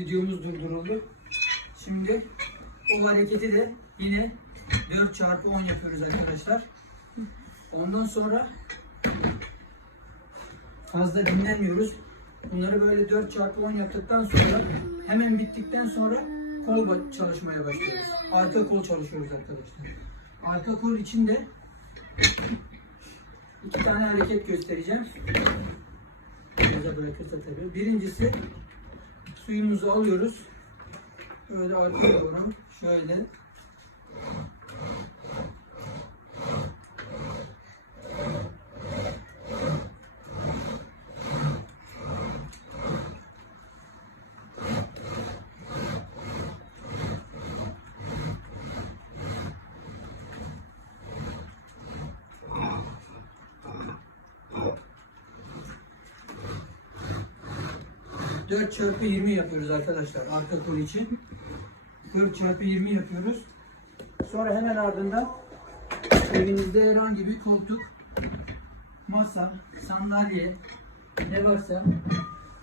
Videomuz durduruldu. Şimdi o hareketi de yine 4 çarpı 10 yapıyoruz arkadaşlar. Ondan sonra fazla dinlenmiyoruz. Bunları böyle 4 çarpı 10 yaptıktan sonra hemen bittikten sonra kol çalışmaya başlıyoruz. Arka kol çalışıyoruz arkadaşlar. Arka kol için de iki tane hareket göstereceğim. Da bırakırsa tabii. Birincisi suyumuzu alıyoruz. Böyle arkaya doğru şöyle Dört çarpı 20 yapıyoruz arkadaşlar arka kol için. 4 çarpı 20 yapıyoruz. Sonra hemen ardından evinizde herhangi bir koltuk, masa, sandalye ne varsa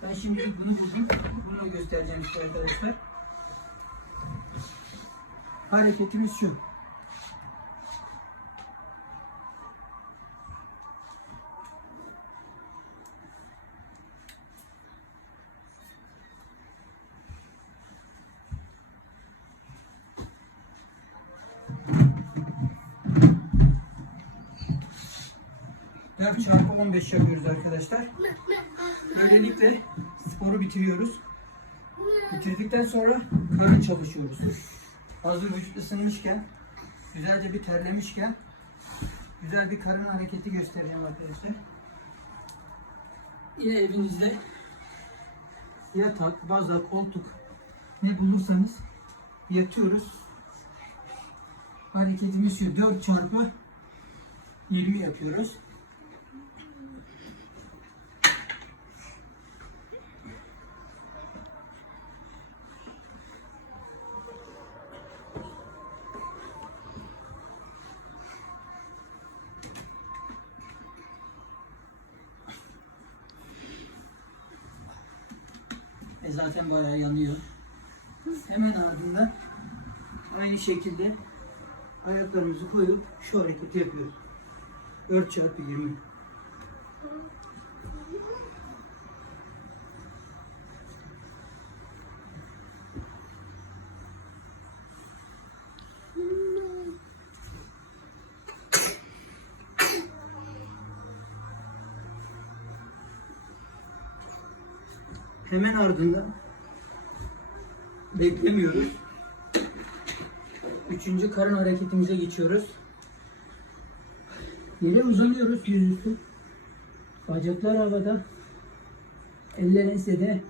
ben şimdi bunu buldum. Bunu göstereceğim size arkadaşlar. Hareketimiz şu. Dört çarpı 15 yapıyoruz arkadaşlar. Böylelikle sporu bitiriyoruz. Bitirdikten sonra karın çalışıyoruz. Hazır vücut ısınmışken, güzelce bir terlemişken güzel bir karın hareketi göstereceğim arkadaşlar. Yine evinizde yatak, baza, koltuk ne bulursanız yatıyoruz. Hareketimiz şu 4 çarpı 20 yapıyoruz. E zaten bayağı yanıyor. Hemen ardından aynı şekilde ayaklarımızı koyup şu hareketi yapıyoruz. 4 çarpı 20. Hemen ardından beklemiyoruz. Üçüncü karın hareketimize geçiyoruz. Yere uzanıyoruz yüzüstü. Bacaklar havada. Eller ensede.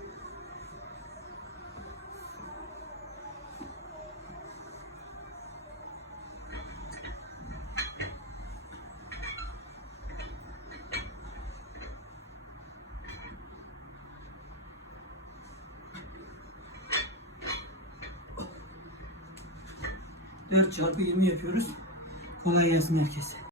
Dört çarpı 20 yapıyoruz. Kolay gelsin herkese.